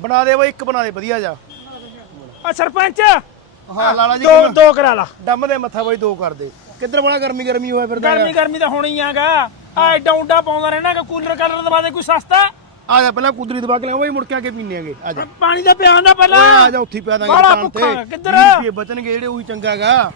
ਬਣਾ ਦੇ ਬਈ ਇੱਕ ਬਣਾ ਦੇ ਵਧੀਆ ਜਾ। ਆ ਸਰਪੰਚ! ਹਾਂ ਲਾਲਾ ਜੀ ਦੋ? ਦੋ ਕਰਾ ਲਾ। ਡੰਮ ਦੇ ਮੱਥਾ ਬਈ ਦੋ ਕਰ ਦੇ। ਕਿੱਧਰ ਬਣਾ ਗਰਮੀ ਗਰਮੀ ਹੋਇਆ ਫਿਰਦਾ ਗਰਮੀ ਗਰਮੀ ਤਾਂ ਹੋਣੀ ਆਗਾ। ਆ ਐਡਾ ਉੱਡਾ ਪਾਉਂਦਾ ਰਹਿਣਾ ਕਿ ਕੂਲਰ ਕਲਰ ਦਵਾ ਦੇ ਕੋਈ ਸਸਤਾ। ਆ ਜਾ ਪਹਿਲਾਂ ਕੁਦਰੀ ਦਬਾ ਕੇ ਲਿਆਓ ਬਈ ਮੁੜ ਕੇ ਆ ਕੇ ਪੀਨੇ ਆਗੇ। ਆ ਜਾ। ਪਾਣੀ ਦਾ ਪਿਆ ਹੁੰਦਾ ਓਏ ਪਹਿਲਾਂ ਆ ਜਾ ਉੱਥੇ ਹੀ ਪਿਆ ਦਾਂਗੇ ਦੁਕਾਨ ਤੇ। ਕਿੱਧਰ? 20 ਰੁਪਏ ਬਚਣਗੇ ਜਿਹੜੇ ਉਹੀ ਚੰਗਾਗਾ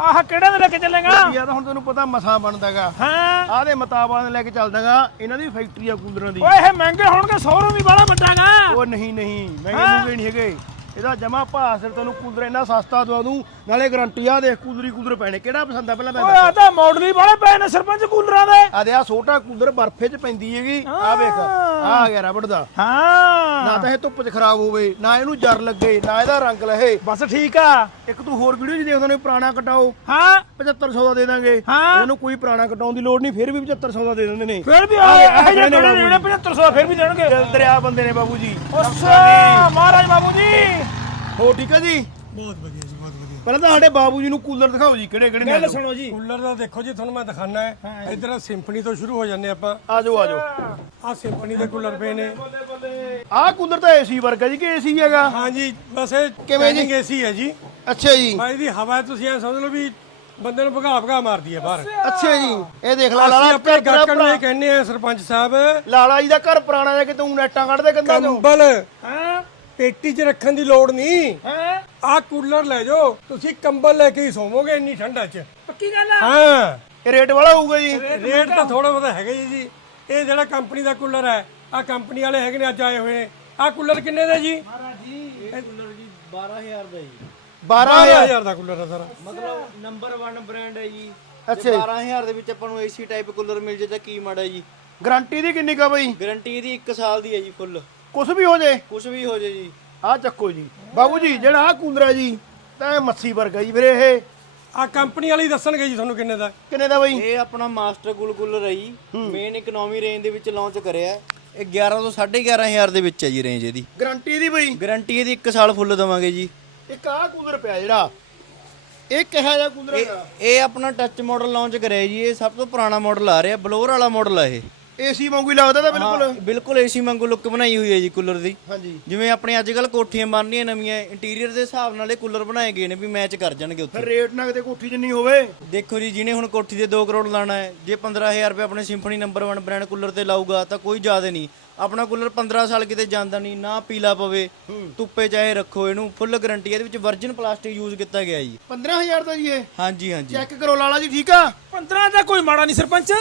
ਆਹ ਕਿਹੜੇ ਦੇ ਲੈ ਕੇ ਚੱਲੇਗਾ? ਯਾ ਤਾਂ ਹੁਣ ਤੈਨੂੰ ਪਤਾ ਮਸਾ ਬਣਦਾਗਾ। ਹਾਂ। ਆਹ ਦੇ ਮੁਤਾਬਕ ਲੈ ਕੇ ਚੱਲਦਾਗਾ ਇਹਨਾਂ ਦੀ ਫੈਕਟਰੀ ਆ ਕੂਲਰਾਂ ਦੀ। ਓਏ ਇਹ ਮਹਿੰਗੇ ਹੋਣਗੇ ਸ਼ੋਰੂਮ ਵੀ ਬੜਾ ਵੱਡਾਗਾ। ਉਹ ਨਹੀਂ ਨਹੀਂ ਮਹਿੰਗੇ। ਮੂੰਗੇ ਨਹੀਂ ਹੈਗੇ। ਇਹਦਾ ਜਮਾ ਭਾਅ ਸਿਰ ਤੈਨੂੰ ਕੂਲਰ ਇੰਨਾ ਸਸਤਾ ਦਵਾ ਦੂੰ ਨਾਲੇ ਗਾਰੰਟੀ ਆ ਦੇਖ ਕੂਲਰੀ ਕੂਲਰ ਪੈਣੇ ਕਿਹੜਾ ਪਸੰਦ ਆ ਪਹਿਲਾਂ ਓਏ ਆ ਤਾਂ ਮਾਡਲ ਹੀ ਬੜੇ ਪਏ ਨੇ ਸਰਪੰਚ ਕੂਲਰਾਂ ਦੇ। ਆ ਦੇ ਆ ਛੋਟਾ ਕੂਲਰ ਬਰਫੇ 'ਚ ਪੈਂਦੀ ਹੈਗੀ ਆ ਵੇਖ ਆ ਆ ਗਿਆ ਰਬੜ ਦਾ। ਹਾਂ। ਨਾ ਤਾਂ ਇਹ ਧੁੱਪ 'ਚ ਖਰਾਬ ਹੋਵੇ ਨਾ ਇਹਨੂੰ ਜਰ ਲੱਗੇ ਨਾ ਇਹਦਾ ਰੰਗ ਲਹੇ। ਬਸ ਠੀਕ ਆ। ਇੱਕ ਤੂੰ ਹੋਰ ਵੀਡੀਓ 'ਚ ਦੇਖਦਾ ਨੇ ਪੁਰਾਣਾ ਕਟਾਓ। ਹਾਂ। 7500 ਦਾ ਦੇ ਦਾਂਗੇ। ਹਾਂ। ਉਹਨੂੰ ਕੋਈ ਪੁਰਾਣਾ ਕਟਾਉਣ ਦੀ ਲੋੜ ਨਹੀਂ ਫਿਰ ਵੀ 7500 ਦਾ ਦੇ ਦਿੰਦੇ ਨੇ। ਫਿਰ ਵੀ ਆ ਇਹ ਜਿਹੜੇ ਬਾਬੂ ਜਿਹੜੇ 7500 ਦਾ ਫਿਰ ਵੀ ਦੇਣਗੇ। ਦਿਲ ਦਰਿਆ ਬੰਦੇ ਨੇ ਬਾਬੂ ਜੀ। ਅੱਛਾ ਮਹਾਰਾਜ ਬਾਬੂ ਜੀ। ਹੋ ਠੀਕ ਹੈ ਜੀ? ਬਹੁਤ ਵਧੀਆ ਜੀ ਬਹੁਤ ਵਧੀਆ। ਪਹਿਲਾਂ ਤਾਂ ਸਾਡੇ ਬਾਬੂ ਜੀ ਨੂੰ ਕੂਲਰ ਦਿਖਾਓ ਜੀ ਕਿਹੜੇ ਕਿਹੜੇ ਗੱਲ ਨੇ ਸੁਣੋ ਜੀ। ਕੂਲਰ ਦਾ ਦੇਖੋ ਜੀ ਤੁਹਾਨੂੰ ਮੈਂ ਦਿਖਾਣਾ ਹੈ। ਇਧਰ ਸਿੰਫਨੀ ਤੋਂ ਸ਼ੁਰੂ ਹੋ ਜਾਂਦੇ ਆਪਾਂ। ਆਜੋ ਆਜੋ ਆਹ ਸਿੰਫਨੀ ਦੇ ਕੂਲਰ ਪਏ ਨੇ। ਆਹ ਕੂਲਰ ਤਾਂ ਏਸੀ ਵਰਗਾ ਜੀ ਕਿ ਏਸੀ ਹੈਗਾ? ਹਾਂਜੀ ਬਸ ਇਹ ਕਿਵੇਂ ਜੀ? ਏਸੀ ਹੈ ਜੀ। ਅੱਛਾ ਜੀ। ਬਾਈ ਦੀ ਹਵਾ ਤੁਸੀਂ ਐ ਸਮਝ ਲਓ ਵੀ ਬੰਦੇ ਨੂੰ ਭਗਾ ਭਗਾ ਮਾਰਦੀ ਹੈ ਬਾਹਰ। ਅੱਛਾ ਜੀ। ਇਹ ਦੇਖ ਲਾ ਲਾਲਾ ਆਪਣੇ ਘਰ ਗਾਹਕਾਂ ਨੂੰ ਕਹਿੰਦੇ ਆ ਸਰਪੰਚ ਸਾਹਿਬ। ਲਾਲਾ ਜੀ ਦਾ ਘਰ ਪੁਰਾਣਾ ਹੈ ਕਿ ਤੂੰ ਨੈਟਾਂ ਕੱਢਦੇ ਕੰਧਾਂ ਚੋਂ? ਕੰਬਲ। ਹਾਂ? ਪੇਟੀ 'ਚ ਰੱਖਣ ਦੀ ਲੋੜ ਨਹੀਂ। ਹਾਂ? ਆਹ ਕੂਲਰ ਲੈ ਜਾਓ ਤੁਸੀਂ ਕੰਬਲ ਲੈ ਕੇ ਹੀ ਸੋਵੋਗੇ ਇੰਨੀ ਠੰਡਾ 'ਚ। ਪੱਕੀ ਗੱਲ ਆ? ਹਾਂ। ਇਹ ਰੇਟ ਵਾਲਾ ਹੋਊਗਾ ਜੀ। ਰੇਟ ਤਾਂ ਥੋੜਾ ਬਹੁਤਾ ਹੈਗਾ ਜੀ ਜੀ। ਇਹ ਜਿਹੜਾ ਕੰਪਨੀ ਦਾ ਕੂਲਰ ਹੈ ਆ ਕੰਪਨੀ ਵਾਲੇ ਹੈਗੇ ਨੇ ਅੱਜ ਆਏ ਹੋਏ ਨੇ। ਆ ਕੂਲਰ ਕਿੰਨੇ ਦਾ ਜੀ? 12000 12000 ਦਾ ਕੂਲਰ ਹੈ ਸਾਰਾ। ਮਤਲਬ ਨੰਬਰ 1 ਬ੍ਰਾਂਡ ਹੈ ਜੀ। ਅੱਛਾ ਜੇ ਜੀ। 12000 ਦੇ ਵਿੱਚ ਆਪਾਂ ਨੂੰ ਏਸੀ ਟਾਈਪ ਕੂਲਰ ਮਿਲ ਜੇ ਤਾਂ ਕੀ ਮਾੜਾ ਜੀ। ਗਾਰੰਟੀ ਦੀ ਕਿੰਨੀ ਕਾ ਬਈ? ਗਾਰੰਟੀ ਇਹਦੀ 1 ਸਾਲ ਦੀ ਹੈ ਜੀ ਫੁੱਲ ਕੁਝ ਵੀ ਹੋ ਜੇ। ਕੁਝ ਵੀ ਹੋ ਜੇ ਜੀ। ਆਹ ਚੱਕੋ ਜੀ। ਬਾਬੂ ਜੀ ਜਿਹੜਾ ਆਹ ਕੂਲਰ ਹੈ ਜੀ ਤਾਂ ਇਹ ਮੱਛੀ ਵਰਗਾ ਜੀ ਫਿਰ ਇਹ। ਆ ਕੰਪਨੀ ਵਾਲੇ ਦੱਸਣਗੇ ਜੀ ਤੁਹਾਨੂੰ ਕਿੰਨੇ ਦਾ ਕਿੰਨੇ ਦਾ ਬਈ? ਇਹ ਆਪਣਾ ਮਾਸਟਰ ਕੂਲ ਕੂਲਰ ਹੈ। ਜੀ ਮੇਨ ਇਕਨੋਮੀ ਰੇਂਜ ਦੇ ਵਿੱਚ ਲਾਂਚ ਕਰਿਆ। ਇਹ 11 ਤੋਂ 11500 ਦੇ ਵਿੱਚ ਹੈ ਜੀ ਰੇਂਜ ਇਹਦੀ। ਗਾਰੰਟੀ ਦੀ ਬਈ? ਗਾਰੰਟੀ ਇਹਦੀ 1 ਸਾਲ ਫੁੱਲ ਦਵਾਂਗੇ ਜੀ। ਇੱਕ ਆਹ ਕੂਲਰ ਪਿਆ ਜਿਹੜਾ। ਇਹ ਕਿਹਾ ਜਿਹਾ ਕੂਲਰ ਇਹ ਆਪਣਾ ਟੱਚ ਮਾਡਲ ਲਾਂਚ ਕਰਿਆ ਜੀ। ਇਹ ਸਭ ਤੋਂ ਪੁਰਾਣਾ ਮਾਡਲ ਆ ਰਿਹਾ। ਬਲੋਰ ਵਾਲਾ ਮਾਡਲ ਆ ਇਹ। ਏਸੀ ਵਾਂਗੂ ਹੀ ਲੱਗਦਾ ਤਾਂ ਬਿਲਕੁਲ। ਬਿਲਕੁਲ ਏਸੀ ਵਾਂਗੂ ਲੁੱਕ ਬਣਾਈ ਹੋਈ ਹੈ ਜੀ ਕੂਲਰ ਦੀ। ਹਾਂਜੀ। ਜਿਵੇਂ ਆਪਣੇ ਅੱਜ ਕੱਲ ਕੋਠੀਆਂ ਬਣਨੀਆਂ ਨਵੀਆਂ ਇੰਟੀਰੀਅਰ ਦੇ ਹਿਸਾਬ ਨਾਲ ਇਹ ਕੂਲਰ ਬਣਾਏ ਗਏ ਨੇ ਵੀ ਮੈਚ ਕਰ ਜਾਣਗੇ ਉੱਥੇ। ਫਿਰ ਰੇਟ ਨਾ ਕਿਤੇ ਕੋਠੀ ਜਿੰਨੀ ਹੋਵੇ। ਦੇਖੋ ਜੀ ਜਿਹਨੇ ਹੁਣ ਕੋਠੀ ਦੇ 2 ਕਰੋੜ ਲਾਣਾ ਹੈ ਜੇ 15000 ਰੁਪਏ ਆਪਣੇ ਸਿੰਫਨੀ ਨੰਬਰ 1 ਬ੍ਰਾਂਡ ਕੂਲਰ ਤੇ ਲਾਊਗਾ ਤਾਂ ਕੋਈ ਜ਼ਿਆਦਾ ਨਹੀਂ। ਆਪਣਾ ਕੂਲਰ 15 ਸਾਲ ਕਿਤੇ ਜਾਂਦਾ ਨਹੀਂ ਨਾ ਪੀਲਾ ਪਵੇ। ਧੁੱਪੇ ਚਾਹੇ ਰੱਖੋ ਇਹਨੂੰ ਫੁੱਲ ਗਾਰੰਟੀ ਇਹਦੇ ਵਿੱਚ ਵਰਜਨ ਪਲਾਸਟਿਕ ਯੂਜ਼ ਕੀਤਾ ਗਿਆ ਜੀ। 15000 ਦਾ ਜੀ ਇਹ। ਹਾਂਜੀ ਹਾਂਜੀ। ਚੈੱਕ ਕਰੋ ਲਾਲਾ ਜੀ ਠੀਕ ਆ? 15 ਦਾ ਕੋਈ ਮਾੜਾ ਨਹੀਂ ਸਰਪੰਚ।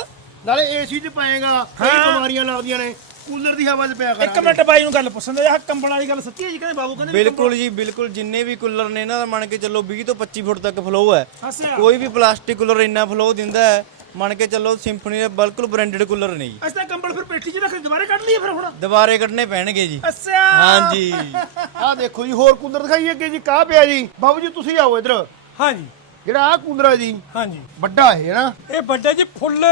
ਨਾਲੇ ਏਸੀ 'ਚ ਪਾਏਗਾ ਕਈ ਬਿਮਾਰੀਆਂ ਲੱਗਦੀਆਂ ਨੇ ਕੂਲਰ ਦੀ ਹਵਾ 'ਚ ਪਿਆ ਕਰ ਇੱਕ ਮਿੰਟ ਬਾਈ ਨੂੰ ਗੱਲ ਪੁੱਛਣ ਦੇ ਆਹ ਕੰਬਲ ਵਾਲੀ ਗੱਲ ਸੱਚੀ ਹੈ ਜੀ ਕਹਿੰਦੇ ਬਾਬੂ ਕਹਿੰਦੇ ਬਿਲਕੁਲ ਜੀ ਬਿਲਕੁਲ ਜਿੰਨੇ ਵੀ ਕੂਲਰ ਨੇ ਇਹਨਾਂ ਦਾ ਮੰਨ ਕੇ ਚੱਲੋ 20 ਤੋਂ 25 ਫੁੱਟ ਤੱਕ ਫਲੋ ਹੈ। ਹੱਸਿਆ ਕੋਈ ਵੀ ਪਲਾਸਟਿਕ ਕੂਲਰ ਇੰਨਾ ਫਲੋ ਦਿੰਦਾ ਹੈ ਮੰਨ ਕੇ ਚੱਲੋ ਸਿੰਫਨੀ ਦੇ ਬਿਲਕੁਲ ਬ੍ਰਾਂਡਡ ਕੂਲਰ ਨੇ ਜੀ। ਅਸੀਂ ਤਾਂ ਕੰਬਲ ਫਿਰ ਪੇਟੀ 'ਚ ਰੱਖ ਕੇ ਦੁਬਾਰਾ ਕੱਢ ਲਈਏ ਫਿਰ ਹੁਣ। ਦੁਬਾਰੇ ਕੱਢਣੇ ਪੈਣਗੇ ਜੀ। ਅੱਛਾ। ਹਾਂਜੀ। ਆਹ ਦੇਖੋ ਜੀ ਹੋਰ ਕੂਲਰ ਦਿਖਾਈਏ ਅੱਗੇ ਜੀ ਕਾਹ ਪਿਆ ਜੀ? ਬਾਬੂ ਜੀ ਤੁਸੀਂ ਆਓ ਇਧਰ। ਹਾਂਜੀ। ਜਿਹੜਾ ਆਹ ਕੂਲਰ ਹੈ ਜੀ ਹਾਂਜੀ। ਵੱਡਾ ਹੈ ਨਾ। ਇਹ ਵੱਡਾ ਜੀ ਫੁੱਲ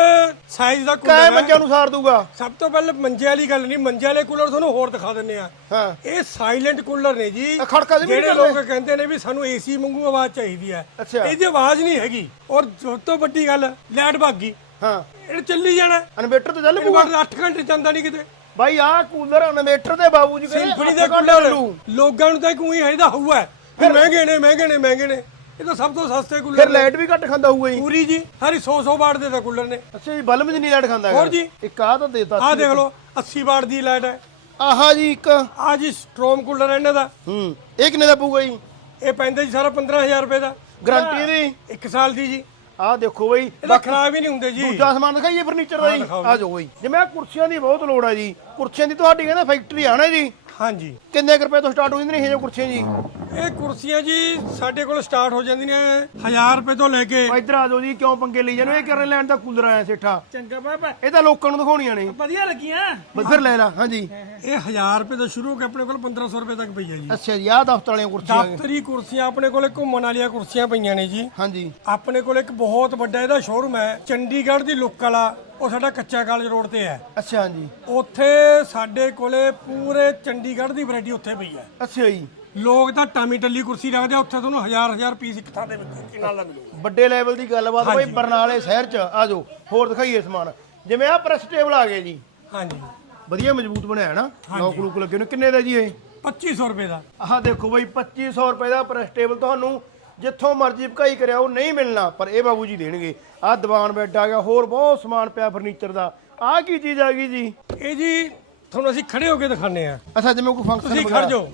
ਸਾਈਜ਼ ਦਾ ਕੂਲਰ ਹੈ। ਬੱਚਿਆਂ ਨੂੰ ਸਾਰ ਦੂਗਾ ਸਭ ਤੋਂ ਪਹਿਲਾਂ ਮੰਜੇ ਵਾਲੀ ਗੱਲ ਨਹੀਂ ਮੰਜੇ ਵਾਲੇ ਕੂਲਰ ਤੁਹਾਨੂੰ ਹੋਰ ਦਿਖਾ ਦਿੰਨੇ ਆ ਹਾਂ। ਇਹ ਸਾਇਲੈਂਟ ਕੂਲਰ ਨੇ ਜੀ। ਖੜਕਾ ਵੀ ਜਿਹੜੇ ਨਹੀਂ ਲੋਕ ਕਹਿੰਦੇ ਨੇ ਵੀ ਸਾਨੂੰ ਏਸੀ ਵਾਂਗੂ ਆਵਾਜ਼ ਚਾਹੀਦੀ ਹੈ। ਇਹਦੀ ਆਵਾਜ਼ ਨਹੀਂ ਹੈਗੀ। ਔਰ ਸਭ ਤੋਂ ਵੱਡੀ ਗੱਲ ਲਾਈਟ ਭੱਗ ਗਈ। ਹਾਂ। ਇਹ ਚੱਲੀ ਜਾਣਾ। ਇਨਵੇਟਰ ਤੇ ਚੱਲ ਪੂਗਾ ਬਾਅਦ 8 ਘੰਟੇ ਜਾਂਦਾ ਨਹੀਂ ਕਿਤੇ। ਬਾਈ ਆਹ ਕੂਲਰ ਇਨਵੇਟਰ ਤੇ ਬਾਬੂ ਜੀ ਕਹਿੰਦੇ ਸਿੰਫਨੀ ਦੇ ਕੂਲਰ। ਲੋਕਾਂ ਨੂੰ ਤਾਂ ਕੋਈ ਇਹਦਾ ਹੋਊਗਾ ਫਿਰ ਮਹਿੰਗੇ ਨੇ ਮਹਿੰਗੇ ਨੇ ਮਹਿੰਗੇ ਨੇ। ਇਹ ਤਾਂ ਸਭ ਤੋਂ ਸਸਤੇ ਫਿਰ ਕੂਲਰ ਨੇ। ਲਾਈਟ ਵੀ ਘੱਟ ਖਾਂਦਾ ਹੋਊਗਾ ਜੀ? ਪੂਰੀ ਜੀ ਹਰੀ 100 100 ਵਾਟ ਦੇ ਤਾਂ ਕੂਲਰ ਨੇ। ਅੱਛਾ ਜੀ ਬਲਬ ਜਿੰਨੀ ਲਾਈਟ ਖਾਂਦਾ ਹੈਗਾ। ਹੋਰ ਜੀ। ਇੱਕ ਆਹ ਤਾਂ ਦੇਤਾ ਆਹ ਦੇਖ ਲਓ 80 ਵਾਟ ਦੀ ਲਾਈਟ ਹੈ। ਆਹਾ ਜੀ ਇੱਕ। ਆਹ ਜੀ ਸਟ੍ਰੋਮ ਕੂਲਰ ਹੈ ਇਹਨਾਂ ਦਾ। ਹੂੰ ਇਹ ਕਿੰਨੇ ਦਾ ਪਊਗਾ ਜੀ? ਇਹ ਪੈਂਦਾ ਜੀ ਸਾਰਾ 15000 ਰੁਪਏ ਦਾ। ਗਾਰੰਟੀ ਦੀ? 1 ਸਾਲ ਦੀ ਜੀ। ਆਹ ਦੇਖੋ ਬਈ ਇਹਦਾ ਖਰਾਬ ਹੀ ਨਹੀਂ ਹੁੰਦੇ ਜੀ। ਦੂਜਾ ਸਮਾਨ ਦਿਖਾਈਏ ਫਰਨੀਚਰ ਦਾ ਜੀ। ਦਿਖਾਓ ਆ ਜਾਓ ਬਈ। ਜਿਵੇਂ ਆਹ ਕੁਰਸੀਆਂ ਦੀ ਬਹੁਤ ਲੋੜ ਹੈ ਜੀ। ਕੁਰਸੀਆਂ ਦੀ ਤੁਹਾਡੀ ਕਹਿੰਦਾ ਫੈਕਟਰੀ ਆਣਾ ਜੀ। ਹਾਂਜੀ। ਕਿੰਨੇ ਕੁ ਰੁਪਏ ਤੋਂ ਸਟਾਰਟ ਹੋ ਜਾਂਦੀਆਂ ਨੇ ਇਹ ਜੋ ਕੁਰਸੀਆਂ ਜੀ? ਇਹ ਕੁਰਸੀਆਂ ਜੀ ਸਾਡੇ ਕੋਲ ਸਟਾਰਟ ਹੋ ਜਾਂਦੀਆਂ 1000 ਰੁਪਏ ਤੋਂ ਲੈ ਕੇ। ਇੱਧਰ ਆ ਜਾਓ ਜੀ ਕਿਉਂ ਪੰਗੇ ਲਈ ਜਾਂਦੇ ਹੋ? ਇਹ ਕਰਨ ਲੈਣ ਦਾ ਕੂਲਰ ਆਇਆ ਸੇਠਾ? ਚੰਗਾ ਬਾਬਾ। ਇਹ ਤਾਂ ਲੋਕਾਂ ਨੂੰ ਦਿਖਾਉਣੀਆਂ ਨੇ। ਵਧੀਆ ਲੱਗੀਆਂ। ਬਸ ਫਿਰ ਲੈ ਲਾ ਹਾਂਜੀ। ਇਹ 1000 ਰੁਪਏ ਤੋਂ ਸ਼ੁਰੂ ਹੋ ਕੇ ਆਪਣੇ ਕੋਲ 1500 ਰੁਪਏ ਤੱਕ ਪਈ ਹੈ ਜੀ। ਅੱਛਾ ਜੀ ਆਹ ਦਫ਼ਤਰ ਵਾਲੀਆਂ ਕੁਰਸੀਆਂ। ਦਫ਼ਤਰੀ ਕੁਰਸੀਆਂ ਆਪਣੇ ਕੋਲੇ ਘੁੰਮਣ ਵਾਲੀਆਂ ਕੁਰਸੀਆਂ ਪਈਆਂ ਨੇ ਜੀ। ਹਾਂਜੀ। ਆਪਣੇ ਕੋਲ ਇੱਕ ਬਹੁਤ ਵੱਡਾ ਇਹਦਾ ਸ਼ੋਰੂਮ ਹੈ ਚੰਡੀਗੜ੍ਹ ਦੀ ਲੁੱਕ ਵਾਲਾ। ਉਹ ਸਾਡਾ ਕੱਚਾ ਕਾਲਜ ਰੋਡ ਤੇ ਹੈ। ਅੱਛਾ ਹਾਂਜੀ ਉੱਥੇ ਸਾਡੇ ਕੋਲੇ ਪੂਰੇ ਚੰਡੀਗੜ੍ਹ ਦੀ ਵੈਰਾਈਟੀ ਉੱਥੇ ਪਈ ਹੈ। ਅੱਛਾ ਜੀ। ਲੋਕ ਤਾਂ ਟਾਮੀ ਟੱਲੀ ਕੁਰਸੀ ਰੱਖਦੇ ਆ ਉੱਥੇ ਤੁਹਾਨੂੰ ਹਜ਼ਾਰ ਹਜ਼ਾਰ ਪੀਸ ਇੱਕ ਥਾਂ ਦੇ ਵਿੱਚ ਨਾਲ ਦਾ ਮਿਲੂਗਾ ਵੱਡੇ ਲੈਵਲ ਦੀ ਗੱਲਬਾਤ ਬਈ ਬਰਨਾਲੇ ਸ਼ਹਿਰ ਚ ਆ ਜਾਓ ਹੋਰ ਦਿਖਾਈਏ ਸਮਾਨ। ਜਿਵੇਂ ਆਹ ਪ੍ਰੈਸ ਟੇਬਲ ਆ ਗਏ ਜੀ। ਹਾਂਜੀ। ਵਧੀਆ ਮਜ਼ਬੂਤ ਬਣਿਆ ਨਾ ਨੌਕ ਲੂਕ ਲੱਗੇ ਨੇ ਕਿੰਨੇ ਦਾ ਜੀ ਇਹ? 2500 ਰੁਪਏ ਦਾ। ਆਹ ਦੇਖੋ ਬਈ 2500 ਰੁਪਏ ਦਾ ਪ੍ਰੈਸ ਟੇਬਲ ਤੁਹਾਨੂੰ ਜਿੱਥੋਂ ਮਰਜ਼ੀ ਭਕਾਈ ਕਰਿਆ ਉਹ ਨਹੀਂ ਮਿਲਣਾ ਪਰ ਇਹ ਬਾਬੂ ਜੀ ਦੇਣਗੇ। ਆਹ ਦੀਵਾਨ ਬੈੱਡ ਆ ਗਿਆ ਹੋਰ ਬਹੁਤ ਸਮਾਨ ਪਿਆ ਫਰਨੀਚਰ ਦਾ। ਆਹ ਕੀ ਚੀਜ਼ ਆ ਗਈ ਜੀ? ਇਹ ਜੀ ਤੁਹਾਨੂੰ ਅਸੀਂ ਖੜੇ ਹੋ ਕੇ ਦਿਖਾਣੇ ਆ ਅੱਛਾ ਜਿਵੇਂ ਕੋਈ ਫੰਕਸ਼ਨ ਤੁਸੀਂ ਖੜ ਜਾਓ।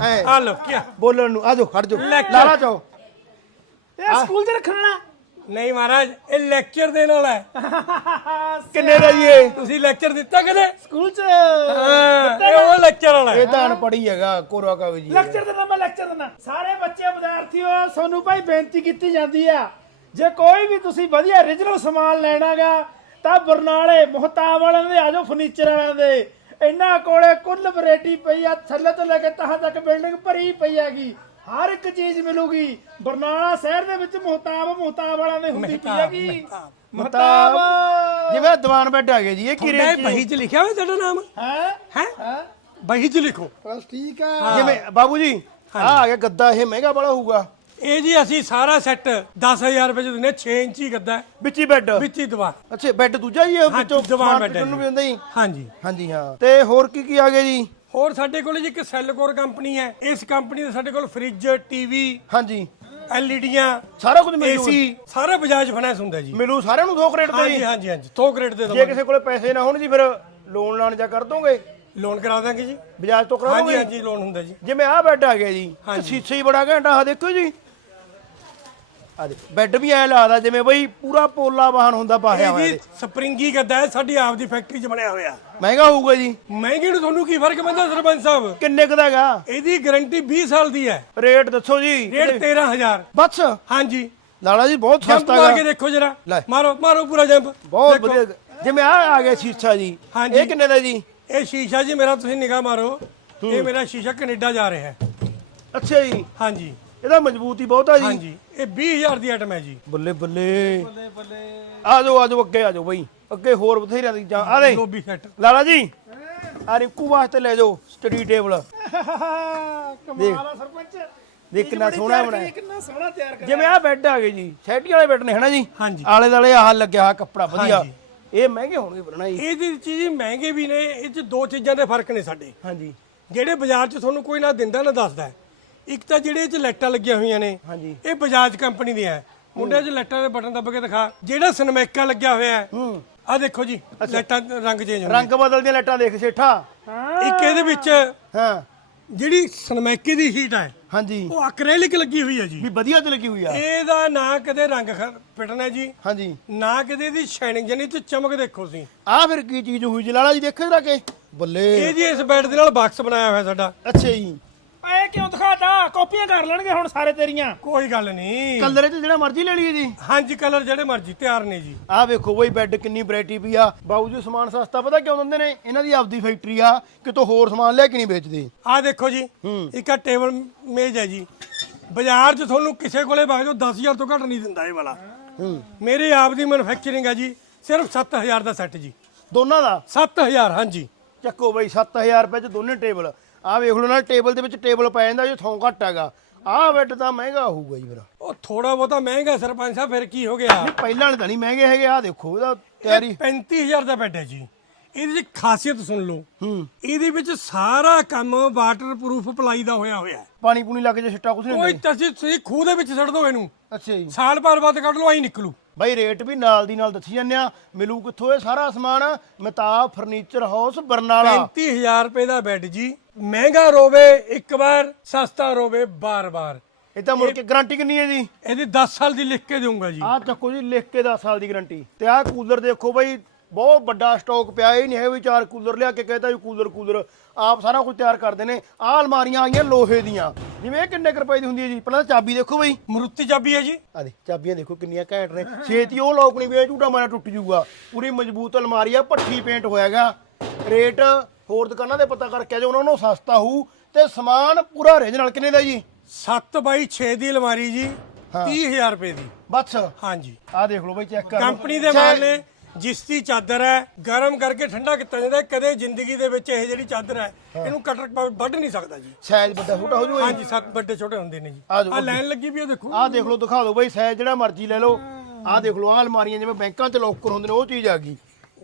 ਐ ਆ ਲਓ ਕੀ ਬੋਲਣ ਨੂੰ ਆਜੋ ਖੜ ਜਾਓ। ਲਾਲਾ ਚਾਓ ਇਹ ਸਕੂਲ 'ਚ ਰੱਖਣਾ ਨਹੀਂ ਮਹਾਰਾਜ ਇਹ ਲੈਕਚਰ ਦੇਣ ਵਾਲਾ ਹੈ। ਕਿੰਨੇ ਦਾ ਜੀ ਇਹ? ਤੁਸੀਂ ਲੈਕਚਰ ਦਿੱਤਾ ਕਦੇ ਸਕੂਲ 'ਚ। ਹਾਂ, ਇਹ ਉਹ ਲੈਕਚਰ ਵਾਲਾ ਹੈ। ਇਹ ਤਾਂ ਅਨਪੜ੍ਹੀ ਹੈਗਾ ਕੋਰਾ ਕਾਵੇ ਜੀ। ਲੈਕਚਰ ਦੇਣਾ ਮੈਂ ਲੈਕਚਰ ਦੇਣਾ। ਸਾਰੇ ਬੱਚੇ ਵਿਦਿਆਰਥੀਓ ਤੁਹਾਨੂੰ ਭਾਈ ਬੇਨਤੀ ਕੀਤੀ ਜਾਂਦੀ ਆ। ਜੇ ਕੋਈ ਵੀ ਤੁਸੀਂ ਵਧੀਆ origignal ਸਮਾਨ ਲੈਣਾਗਾ ਤਾਂ ਬਰਨਾਲੇ ਮੁਹਤਾਬ ਵਾਲਿਆਂ ਦੇ ਆਜੋ ਫਰਨੀਚਰ ਵਾਲਿਆਂ ਦੇ। ਇਹਨਾਂ ਕੋਲੇ ਕੁੱਲ ਵੈਰਾਈਟੀ ਪਈ ਆ ਥੱਲੇ ਤੋਂ ਲੈ ਕੇ ਤਹਾਂ ਤੱਕ ਬਿਲਡਿੰਗ ਭਰੀ ਪਈ ਹੈਗੀ। ਹਰ ਇੱਕ ਚੀਜ਼ ਮਿਲੂਗੀ। ਬਰਨਾਲਾ ਸ਼ਹਿਰ ਦੇ ਵਿੱਚ ਮੁਹਤਾਬ ਮੁਹਤਾਬ ਵਾਲਿਆਂ ਦੇ ਹੁੰਦੀ ਪਈ ਹੈਗੀ। ਮੁਹਤਾਬ ਜਿਵੇਂ ਦੀਵਾਨ ਬੈੱਡ ਗਏ ਜੀ ਇਹ ਕੀ ਤੁਹਾਡਾ ਰੇਟ ਬਹੀ 'ਚ ਲਿਖਿਆ ਹੋਇਆ ਤੁਹਾਡਾ ਨਾਮ? ਹੈ? ਹੈ? ਬਹੀ 'ਚ ਲਿਖੋ। ਬਸ ਠੀਕ ਆ। ਜਿਵੇਂ ਬਾਬੂ ਜੀ ਆ ਆ ਗਿਆ ਗੱਦਾ ਇਹ ਮਹਿੰਗਾ ਬੜਾ ਹੋਊਗਾ। ਇਹ ਜੀ ਅਸੀਂ ਸਾਰਾ ਸੈੱਟ 10000 ਰੁਪਏ ਚ ਦਿੰਦੇ 6 ਇੰਚੀ ਗੱਦਾ ਹੈ, ਵਿੱਚ ਹੀ ਬੈੱਡ? ਵਿੱਚ ਹੀ ਦੀਵਾਰ। ਅੱਛਾ ਬੈੱਡ ਦੂਜਾ ਇਹ ਹਾਂ, ਵਿੱਚੋਂ ਦੀਵਾਨ ਸਮਾਨ ਹੈ ਕੱਢਣ ਨੂੰ। ਵੀ ਹੁੰਦਾ ਜੀ ਹਾਂਜੀ। ਹਾਂਜੀ ਹਾਂ। ਤੇ ਹੋਰ ਕੀ ਕੀ ਆ ਗਿਆ ਜੀ? ਹੋਰ ਸਾਡੇ ਕੋਲ ਜੀ ਇੱਕ ਸੈਲਕੋਰ ਕੰਪਨੀ ਹੈ। ਇਸ ਕੰਪਨੀ ਦੇ ਸਾਡੇ ਕੋਲ ਫ੍ਰਿਜ ਟੀਵੀ ਹਾਂਜੀ। ਐਲਈਡੀਆਂ ਸਾਰਾ ਕੁਝ ਮਿਲ ਏਸੀ ਸਾਰਾ ਬਜਾਜ ਫਾਈਨੈਂਸ ਹੁੰਦਾ ਜੀ। ਮਿਲੂ ਸਾਰਿਆਂ ਨੂੰ ਥੋਕ ਰੇਟ ਤੇ ਹਾਂਜੀ ਜੀ? ਹਾਂਜੀ ਹਾਂਜੀ ਥੋਕ ਰੇਟ ਦੇ ਜੇ ਕਿਸੇ ਕੋਲੇ ਪੈਸੇ ਨਾ ਹੋਣ ਜੀ ਫਿਰ ਲੋਨ ਲਾਣ ਜਾ ਕਰ ਦੋਗੇ? ਲੋਨ ਕਰਾ ਦਾਂਗੇ ਜੀ। ਵਿਆਜ ਤੋਂ ਹਾਂਜੀ ਹਾਂਜੀ ਲੋਨ ਹੁੰਦਾ ਜੀ। ਜਿਵੇਂ ਆਹ ਬੈੱਡ ਆ ਗਿਆ ਜੀ ਤੇ ਹਾਂਜੀ। ਸੀਸੇ ਹੀ ਬੜਾ ਘੈਂਟਾ ਆ ਦੇਖੋ ਜੀ। ਆ ਦੇ ਬੈੱਡ ਵੀ ਐ ਲੱਗਦਾ ਜਿਵੇਂ ਬਈ ਪੂਰਾ ਪੋਲਾ ਵਾਹਨ ਹੁੰਦਾ ਇਹ ਹੋਇਆ ਜੀ ਇਹਦੇ। ਸਪਰਿੰਗੀ ਗੱਦਾ ਹੈ ਸਾਡੀ ਆਪ ਦੀ ਫੈਕਟਰੀ 'ਚ ਬਣਿਆ ਹੋਇਆ। ਮਹਿੰਗਾ ਹੋਊਗਾ ਜੀ। ਮਹਿੰਗੇ ਨੂੰ ਤੁਹਾਨੂੰ ਕੀ ਫ਼ਰਕ ਪੈਂਦਾ ਸਰਪੰਚ ਸਾਹਿਬ? ਕਿੰਨੇ ਕੁ ਦਾ ਹੈਗਾ? ਇਹਦੀ ਗਾਰੰਟੀ 20 ਸਾਲ ਦੀ ਹੈ। ਰੇਟ ਦੱਸੋ ਜੀ। ਰੇਟ 13000 ਬਸ। ਹਾਂਜੀ। ਲਾਲਾ ਜੀ ਬਹੁਤ ਜੰਪ ਸਸਤਾ ਮਾਰ ਕੇ ਹੈਗਾ ਦੇਖੋ ਜਰਾ। ਲੈ। ਮਾਰੋ ਮਾਰੋ ਪੂਰਾ ਜੰਪ। ਬਹੁਤ ਵਧੀਆ। ਜਿਵੇਂ ਆ ਆ ਗਿਆ ਸ਼ੀਸ਼ਾ ਜੀ। ਹਾਂਜੀ। ਇਹ ਕਿੰਨੇ ਦਾ ਜੀ? ਇਹ ਸ਼ੀਸ਼ਾ ਜੀ ਮੇਰਾ ਤੁਸੀਂ ਨਿਗਾਹ ਮਾਰੋ। ਇਹ ਮੇਰਾ ਸ਼ੀਸ਼ਾ ਕੈਨੇਡਾ ਜਾ ਰਿਹਾ ਹੈ। ਅੱਛਾ ਜੀ। ਹਾਂਜੀ। ਇਹਦਾ ਮਜ਼ਬੂਤੀ ਬਹੁਤ ਆ ਜੀ। ਹਾਂਜੀ। ਇਹ 20000 ਦੀ ਆਈਟਮ ਹੈ ਜੀ। ਬੱਲੇ ਬੱਲੇ। ਆ ਜਾਓ ਆ ਜਾਓ ਅੱਗੇ ਆ ਜਾਓ ਬਈ। ਅੱਗੇ ਹੋਰ ਬਥੇਰੀਆਂ ਦੀ ਜਾਂ ਆ ਦੇ। Lobby set. ਲਾਲਾ ਜੀ। ਆ ਰਿੰਕੂ ਵਾਸਤੇ ਲੈ ਜਾਓ ਸਟੱਡੀ ਟੇਬਲ। ਕਮਾਲ ਆ ਸਰਪੰਚ। ਦੇਖ ਕਿੰਨਾ ਸੋਹਣਾ ਬਣਾਇਆ। ਕਿੰਨਾ ਸੋਹਣਾ ਤਿਆਰ ਕਰ ਜਿਵੇਂ ਆ ਬੈੱਡ ਆ ਗਏ ਜੀ ਸੈਟੀ ਵਾਲੇ ਬੈੱਡ ਨੇ ਹਨਾ ਜੀ? ਹਾਂਜੀ। ਆਲੇ ਦਾਲੇ ਆਹ ਲੱਗਿਆ ਆ ਕੱਪੜਾ ਵਧੀਆ। ਇਹ ਮਹਿੰਗੇ ਹੋਣਗੇ ਬਣਨਾ ਜੀ? ਇਹਦੀ ਚੀਜ਼ ਮਹਿੰਗੇ ਵੀ ਨੇ ਇਹ ਚ ਦੋ ਚੀਜ਼ਾਂ ਦੇ ਫ਼ਰਕ ਨੇ ਸਾਡੇ। ਹਾਂਜੀ। ਜਿਹੜੇ ਬਾਜ਼ਾਰ 'ਚ ਤੁਹਾਨੂੰ ਕੋਈ ਨਾ ਦਿੰਦਾ ਨਾ ਦੱਸਦਾ। ਇੱਕ ਤਾਂ ਜਿਹੜੇ ਇਹ 'ਚ ਲਾਈਟਾਂ ਲੱਗੀਆਂ ਹੋਈਆਂ ਨੇ ਹਾਂਜੀ। ਇਹ ਬਜਾਜ ਕੰਪਨੀ ਦੀਆਂ ਹੈ। ਮੁੰਡਿਆਂ 'ਚ ਲਾਈਟਾਂ ਦੇ ਬਟਨ ਦੱਬ ਕੇ ਦਿਖਾ ਜਿਹੜਾ ਸਨਮੈਕਾ ਲੱਗਿਆ ਹੋਇਆ ਹੈ। ਆ ਦੇਖੋ ਜੀ ਲਾਈਟਾਂ ਦੇ ਰੰਗ ਚੇਂਜ ਹੁੰਦੇ ਰੰਗ ਬਦਲਦੀਆਂ ਲਾਈਟਾਂ ਦੇਖ ਸੇਠਾ। ਇੱਕ ਇਹਦੇ ਵਿੱਚ ਹਾਂ। ਜਿਹੜੀ ਸਨਮੈਕੇ ਦੀ ਸ਼ੀਟ ਹੈ ਹਾਂਜੀ। ਉਹ ਅਕ੍ਰੈਲਿਕ ਲੱਗੀ ਹੋਈ ਹੈ ਜੀ। ਵੀ ਵਧੀਆ ਤੇ ਲੱਗੀ ਹੋਈ ਆ। ਇਹਦਾ ਨਾ ਕਦੇ ਰੰਗ ਫਿਟਣਾ ਜੀ। ਹਾਂਜੀ। ਨਾ ਕਦੇ ਇਹਦੀ ਸ਼ਾਈਨਿੰਗ ਜਾਨੀ ਤੇ ਚਮਕ ਦੇਖੋ ਤੁਸੀਂ। ਆ ਫਿਰ ਕੀ ਚੀਜ਼ ਹੋਈ ਜੀ ਲਾਲਾ ਜੀ ਦੇਖੋ ਜਰਾ ਕੇ। ਬੱਲੇ। ਇਹ ਜੀ ਇਸ ਬੈੱਡ ਦੇ ਨਾਲ ਬਾਕਸ ਬਣਾਇਆ ਹੋਇਆ ਸਾਡਾ। ਅੱਛਾ ਜੀ। ਏ ਕਿਉਂ ਦਿਖਾਤਾ? ਕਾਪੀਆਂ ਕਰ ਲੈਣਗੇ ਹੁਣ ਸਾਰੇ ਤੇਰੀਆਂ। ਕੋਈ ਗੱਲ ਨਹੀਂ। ਕਲਰ ਚ ਜਿਹੜਾ ਮਰਜ਼ੀ ਲੈ ਲਈਏ ਜੀ। ਹਾਂਜੀ ਕਲਰ ਜਿਹੜੇ ਮਰਜ਼ੀ ਤਿਆਰ ਨੇ ਜੀ। ਆਹ ਵੇਖੋ ਬਈ ਬੈੱਡ ਕਿੰਨੀ ਵੈਰਾਈਟੀ ਵੀ ਆ। ਬਾਊ ਜੀ ਸਮਾਨ ਸਸਤਾ ਪਤਾ ਕਿਉਂ ਦਿੰਦੇ ਨੇ? ਇਹਨਾਂ ਦੀ ਆਪਦੀ ਫੈਕਟਰੀ ਆ ਕਿਤੋਂ ਹੋਰ ਸਮਾਨ ਲੈ ਕੇ ਨਹੀਂ ਵੇਚਦੇ। ਆਹ ਦੇਖੋ ਜੀ ਇੱਕ ਆ ਟੇਬਲ ਮੇਜ਼ ਹੈ ਜੀ। ਬਾਜ਼ਾਰ 'ਚ ਤੁਹਾਨੂੰ ਕਿਸੇ ਕੋਲੇ ਜਾਓ 10000 ਤੋਂ ਘੱਟ ਨਹੀਂ ਦਿੰਦਾ ਇਹ ਵਾਲਾ। ਮੇਰੇ ਆਪ ਦੀ ਮੈਨੂਫੈਕਚਰਿੰਗ ਹੈ ਜੀ ਸਿਰਫ 7000 ਦਾ ਸੈੱਟ ਜੀ। ਦੋਨਾਂ ਦਾ? 7000 ਹਾਂਜੀ। ਚੱਕੋ ਬਈ 7000 ਰੁਪਏ ਚ ਦੋਨੇ ਟੇਬਲ ਆਹ ਵੇਖ ਲਓ ਨਾਲ ਟੇਬਲ ਦੇ ਵਿੱਚ ਟੇਬਲ ਪੈ ਜਾਂਦਾ ਜੋ ਥੋਂ ਘੱਟ ਹੈਗਾ। ਆਹ ਬੈੱਡ ਤਾਂ ਮਹਿੰਗਾ ਹੋਊਗਾ ਜੀ ਫਿਰ। ਉਹ ਥੋੜਾ ਬਹੁਤਾ ਮਹਿੰਗਾ ਸਰਪੰਚ ਸਾਹਿਬ ਫਿਰ ਕੀ ਹੋ ਗਿਆ? ਪਹਿਲਾਂ ਵਾਲੇ ਤਾਂ ਨਹੀਂ ਮਹਿੰਗੇ ਹੈਗੇ ਆਹ ਦੇਖੋ ਇਹਦਾ ਤਿਆਰੀ। 35000 ਦਾ ਬੈੱਡ ਹੈ ਜੀ। ਇਹਦੀ ਖਾਸੀਅਤ ਸੁਣ ਲਓ। ਇਹਦੇ ਵਿੱਚ ਸਾਰਾ ਕੰਮ ਵਾਟਰਪ੍ਰੂਫ ਪਲਾਈ ਦਾ ਹੋਇਆ ਹੋਇਆ ਹੈ। ਪਾਣੀ ਪੂਣੀ ਲੱਗ ਜੇ ਛਿੱਟਾ ਕੁਛ ਨਹੀਂ ਕੋਈ ਹੁੰਦਾ। ਤੁਸੀਂ ਤੁਸੀਂ ਖੂਹ ਦੇ ਵਿੱਚ ਛੱਡ ਦਿਓ ਇਹਨੂੰ। ਅੱਛਾ ਜੀ। ਸਾਲ ਭਰ ਬਾਅਦ ਕੱਢ ਲਓ ਆਈ ਨਿਕਲੂ। ਬਾਈ ਰੇਟ ਵੀ ਨਾਲ ਦੀ ਨਾਲ ਦੱਸੀ ਜਾਂਦੇ ਆ। ਮਿਲੂ ਕਿੱਥੋਂ ਇਹ ਸਾਰਾ ਸਮਾਨ? ਮਤਾਬ ਫਰਨੀਚਰ ਹਾਊਸ ਬਰਨਾਲਾ। 35000 ਰੁਪਏ ਦਾ ਬੈੱਡ ਜੀ। ਮਹਿੰਗਾ ਰੋਵੇ ਇੱਕ ਵਾਰ ਸਸਤਾ ਰੋਵੇ ਬਾਰ-ਬਾਰ ਇਹ ਤਾਂ ਮੁੜ ਕੇ ਗਾਰੰਟੀ ਕਿੰਨੀ ਹੈ ਜੀ ਇਹਦੀ 10 ਸਾਲ ਦੀ ਲਿਖ ਕੇ ਦੇਵਾਂਗਾ ਜੀ। ਆਹ ਚੱਕੋ ਜੀ ਲਿਖ ਕੇ 10 ਸਾਲ ਦੀ ਗਾਰੰਟੀ ਤੇ ਆਹ ਕੂਲਰ ਦੇਖੋ ਬਾਈ ਬਹੁਤ ਵੱਡਾ ਸਟਾਕ ਪਿਆ ਇਹ ਨਹੀਂ ਹੈ ਵੀ ਚਾਰ ਕੂਲਰ ਲਿਆ ਕੇ ਕਹਿੰਦਾ ਵੀ ਕੂਲਰ ਕੂਲਰ। ਆਪ ਸਾਰਾ ਕੁਝ ਤਿਆਰ ਕਰਦੇ ਨੇ। ਆਹ ਅਲਮਾਰੀਆਂ ਆਈਆਂ ਲੋਹੇ ਦੀਆਂ। ਜਿਵੇਂ ਇਹ ਕਿੰਨੇ ਕੁ ਰੁਪਏ ਦੀ ਹੁੰਦੀ ਹੈ ਜੀ? ਪਹਿਲਾਂ ਤਾਂ ਚਾਬੀ ਦੇਖੋ ਬਾਈ। ਮਰੂਤੀ ਚਾਬੀ ਹੈ ਜੀ। ਆ ਦੇ ਚਾਬੀਆਂ ਦੇਖੋ ਕਿੰਨੀਆਂ ਘੈਂਟ ਨੇ। ਛੇਤੀ ਉਹ ਲੋਕ ਨਹੀਂ ਵੀ ਇਹ ਝੂਟਾ ਮਾਰਾ ਟੁੱਟ ਜੂਗਾ ਪੂਰੀ ਮਜ਼ਬੂਤ ਅਲਮਾਰੀ ਆ ਭੱਠੀ ਪੇਂਟ ਹੋਇਆਗਾ। ਰੇਟ ਹੋਰ ਦੁਕਾਨਾਂ ਦੇ ਪਤਾ ਕਰਕੇ ਆ ਜੋ ਉਹਨਾਂ ਨੂੰ ਸਸਤਾ ਹੋਊ। ਤੇ ਸਮਾਨ ਪੂਰਾ ਰੇਂਜ ਨਾਲ ਕਿੰਨੇ ਦਾ ਜੀ? 7 ਬਾਈ 6 ਦੀ ਅਲਮਾਰੀ ਜੀ 30000 ਰੁਪਏ ਦੀ। ਬਸ। ਹਾਂਜੀ। ਆਹ ਦੇਖ ਲਓ ਬਾਈ ਚੈੱਕ ਕਰ। ਕੰਪਨੀ ਦੇ ਮਾਲ ਨੇ ਜਿਸ ਦੀ ਚਾਦਰ ਹੈ ਗਰਮ ਕਰਕੇ ਠੰਡਾ ਕੀਤਾ ਜਾਂਦਾ ਹੈ। ਕਦੇ ਜ਼ਿੰਦਗੀ ਦੇ ਵਿੱਚ ਇਹ ਜਿਹੜੀ ਚਾਦਰ ਹੈ ਇਹਨੂੰ ਕਟਰ ਵੱਢ ਨਹੀਂ ਸਕਦਾ ਜੀ। ਸਾਈਜ਼ ਵੱਡਾ ਛੋਟਾ ਹੋ ਜੂਗਾ ਹਾਂਜੀ ਸੱਤ ਵੱਡੇ ਛੋਟੇ ਹੁੰਦੇ ਨੇ ਜੀ। ਆ ਜਾਓ। ਆ ਲਾਈਨ ਲੱਗੀ ਵੀ ਉਹ ਦੇਖੋ। ਆਹ ਦੇਖ ਲਓ ਦਿਖਾ ਦਿਓ ਬਾਈ ਸਾਈਜ਼ ਜਿਹੜਾ ਮਰਜ਼ੀ ਲੈ ਲਓ। ਆਹ ਦੇਖ ਲਓ ਆਹ ਅਲਮਾਰੀਆਂ ਜਿਵੇਂ ਬੈਂਕਾਂ 'ਚ ਲੋਕਰ ਹੁੰਦੇ ਨੇ ਉਹ ਚੀਜ਼ ਆ ਗਈ।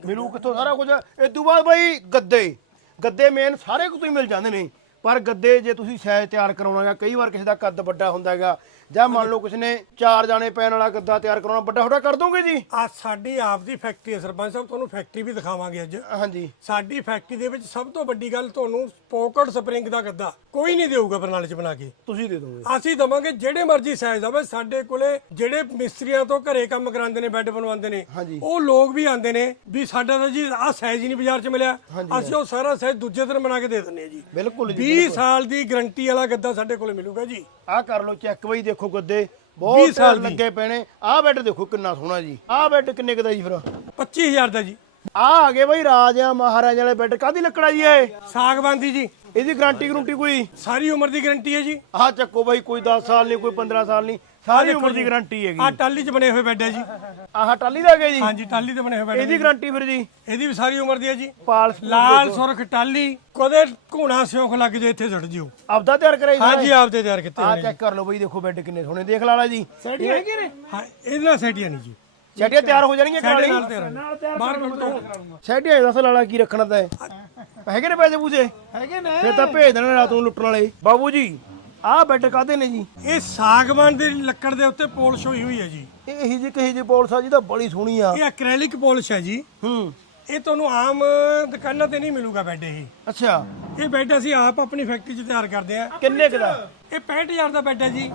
ਮਿਲੂ ਕਿੱਥੋਂ ਸਾਰਾ ਕੁਝ? ਇਸ ਤੋਂ ਬਾਅਦ ਬਾਈ ਗੱਦੇ। ਗੱਦੇ ਮੇਨ ਸਾਰੇ ਕੁਝ ਹੀ ਮਿਲ ਜਾਂਦੇ ਨੇ। ਪਰ ਗੱਦੇ ਜੇ ਤੁਸੀਂ ਸਾਈਜ਼ ਤਿਆਰ ਕਰਾਉਣਾ ਹੈ ਕਈ ਵਾਰ ਕਿਸੇ ਦਾ ਕੱਦ ਵੱਡਾ ਹੁੰਦਾ ਹੈਗਾ ਜਾਂ ਮੰਨ ਲਓ ਕਿਸੇ ਨੇ ਚਾਰ ਜਾਣੇ ਪੈਣ ਵਾਲਾ ਗੱਦਾ ਤਿਆਰ ਕਰਾਉਣਾ ਵੱਡਾ ਛੋਟਾ ਕਰ ਦੋਗੇ ਜੀ? ਆ ਸਾਡੀ ਆਪ ਦੀ ਫੈਕਟਰੀ ਹੈ ਸਰਪੰਚ ਸਾਹਿਬ ਤੁਹਾਨੂੰ ਫੈਕਟਰੀ ਵੀ ਦਿਖਾਵਾਂਗੇ ਅੱਜ। ਹਾਂਜੀ। ਸਾਡੀ ਫੈਕਟਰੀ ਦੇ ਵਿੱਚ ਸਭ ਤੋਂ ਵੱਡੀ ਗੱਲ ਤੁਹਾਨੂੰ ਪੋਕਟ ਸਪਰਿੰਗ ਦਾ ਗੱਦਾ ਕੋਈ ਨਹੀਂ ਦੇਊਗਾ ਬਰਨਾਲੇ 'ਚ ਬਣਾ ਕੇ। ਤੁਸੀਂ ਦੇ ਦੋਗੇ। ਅਸੀਂ ਦਵਾਂਗੇ ਜਿਹੜੇ ਮਰਜ਼ੀ ਸਾਈਜ਼ ਆਵੇ ਸਾਡੇ ਕੋਲੇ ਜਿਹੜੇ ਮਿਸਤਰੀਆਂ ਤੋਂ ਘਰੇ ਕੰਮ ਕਰਾਉਂਦੇ ਨੇ ਬੈੱਡ ਬਣਵਾਉਂਦੇ ਨੇ ਹਾਂਜੀ। ਉਹ ਲੋਕ ਵੀ ਆਉਂਦੇ ਨੇ ਵੀ ਸਾਡਾ ਤਾਂ ਜੀ ਆਹ ਸਾਈਜ਼ ਹੀ ਨਹੀਂ ਬਾਜ਼ਾਰ 'ਚ ਮਿਲਿਆ। ਅਸੀਂ ਉਹ ਸਾਰਾ ਸਾਈਜ਼ ਦੂਜੇ ਦਿਨ ਬਣਾ ਕੇ ਦੇ ਦਿੰਦੇ ਆ ਜੀ। ਬਿਲਕੁਲ ਜੀ 20 ਸਾਲ ਦੀ ਗਾਰੰਟੀ ਵਾਲਾ ਗੱਦਾ ਸਾਡੇ ਕੋਲੇ ਮਿਲੂਗਾ ਜੀ। ਆਹ ਕਰ ਲਓ ਚੈੱਕ ਬਈ ਦੇਖੋ ਗੱਦੇ। 20 ਬਹੁਤ ਸਾਲ ਦੀ। ਲੱਗੇ ਪੈਣੇ ਆਹ ਬੈੱਡ ਦੇਖੋ ਕਿੰਨਾ ਸੋਹਣਾ ਜੀ। ਆਹ ਬੈੱਡ ਕਿੰਨੇ ਕੁ ਦਾ ਜੀ ਫਿਰ? 25000 ਦਾ ਜੀ। ਆਹ ਆ ਗਏ ਬਈ ਰਾਜਿਆਂ ਮਹਾਰਾਜਿਆਂ ਵਾਲੇ ਬੈੱਡ ਕਾਦੀ ਲੱਕੜਾ ਜੀ ਇਹ? ਸਾਗਵਾਨ ਦੀ ਜੀ। ਇਹਦੀ ਗਾਰੰਟੀ ਗਰੰਟੀ ਕੋਈ? ਸਾਰੀ ਉਮਰ ਦੀ ਗਾਰੰਟੀ ਹੈ ਜੀ। ਆਹ ਚੱਕੋ ਬਈ ਕੋਈ 10 ਸਾਲ ਨਹੀਂ ਕੋਈ 15 ਸਾਲ ਨਹੀਂ। ਸਾਰੀ ਉਮਰ ਦੀ ਗਾਰੰਟੀ ਹੈਗੀ। ਆ ਟਾਲੀ 'ਚ ਬਣੇ ਹੋਏ ਬੈੱਡ ਹੈ ਜੀ। ਆਹ ਟਾਲੀ ਦਾ ਗਏ ਜੀ? ਹਾਂਜੀ ਟਾਲੀ ਤੇ ਬਣੇ ਹੋਏ ਬੈੱਡ ਇਹਦੀ ਗਾਰੰਟੀ ਫਿਰ ਜੀ? ਇਹਦੀ ਵੀ ਸਾਰੀ ਉਮਰ ਦੀ ਹੈ ਜੀ। ਪਾਲ ਲਾਲ ਸੁਰਖ ਟਾਲੀ ਕਦੇ ਘੂਣਾ ਸਿਉਂਖ ਲੱਗ ਜੇ ਇੱਥੇ ਸੁੱਟ ਜਿਓ। ਆਪਦਾ ਤਿਆਰ ਕਰਾਈ ਹਾਂਜੀ ਆਪਦੇ ਤਿਆਰ ਕੀਤੇ ਨੇ ਚੈੱਕ ਕਰ ਲਓ ਬਈ ਦੇਖੋ ਬੈੱਡ ਕਿੰਨੇ ਸੋਹਣੇ ਦੇਖ ਲਾਲਾ ਜੀ। ਸੈਟੀ ਹੈਗੇ ਨੇ? ਹਾਂ ਇਹਦੇ ਨਾਲ ਸੈਟੀਆਂ ਨਹੀਂ ਜੀ। ਛੇਟੀਆਂ ਤਿਆਰ ਹੋ ਜਾਣਗੀਆਂ ਕਾਲੀ ਨਾਲ ਤਿਆਰ ਨਾਲ ਤਿਆਰ ਬਾਹਰ ਕੱਢ ਦੋ ਛੇਟੀਆਂ ਦੱਸ ਲਾਲਾ ਕੀ ਰੱਖਣਾ ਤਾਂ। ਹੈਗੇ ਨੇ ਪੈਸੇ ਪੂਸੇ? ਹੈਗੇ ਨੇ। ਫਿਰ ਤਾਂ ਭੇਜ ਦੇਣਾ ਰਾਤ ਨੂੰ ਲੁੱਟਣ ਵਾਲੇ। ਬਾਬੂ ਜੀ ਆਹ ਬੈੱਡ ਕਾਦੇ ਨੇ ਜੀ? ਇਹ ਸਾਗਵਾਨ ਦੀ ਲੱਕੜ ਦੇ ਉੱਤੇ ਪੋਲਿਸ਼ ਹੋਈ ਹੋਈ ਹੈ ਜੀ। ਇਹ ਇਹੀ ਜੀ ਕਹੀ ਜੀ ਪੋਲਸਾ ਜੀ ਤਾਂ ਬੜੀ ਸੋਹਣੀ ਆ। ਇਹ ਐਕ੍ਰੈਲਿਕ ਪੋਲਿਸ਼ ਹੈ ਜੀ। ਹੂੰ। ਇਹ ਤੁਹਾਨੂੰ ਆਮ ਦੁਕਾਨਾਂ ਤੇ ਨਹੀਂ ਮਿਲੂਗਾ ਬੈੱਡ ਇਹ। ਅੱਛਾ। ਇਹ ਬੈੱਡ ਅਸੀਂ ਆਪ ਆਪਣੀ ਫੈਕਟਰੀ 'ਚ ਤਿਆਰ ਕਰਦੇ ਆ ਕਿੰਨੇ ਕੁ ਦਾ? ਇਹ 65000 ਦਾ ਬੈੱਡ ਹੈ ਜੀ।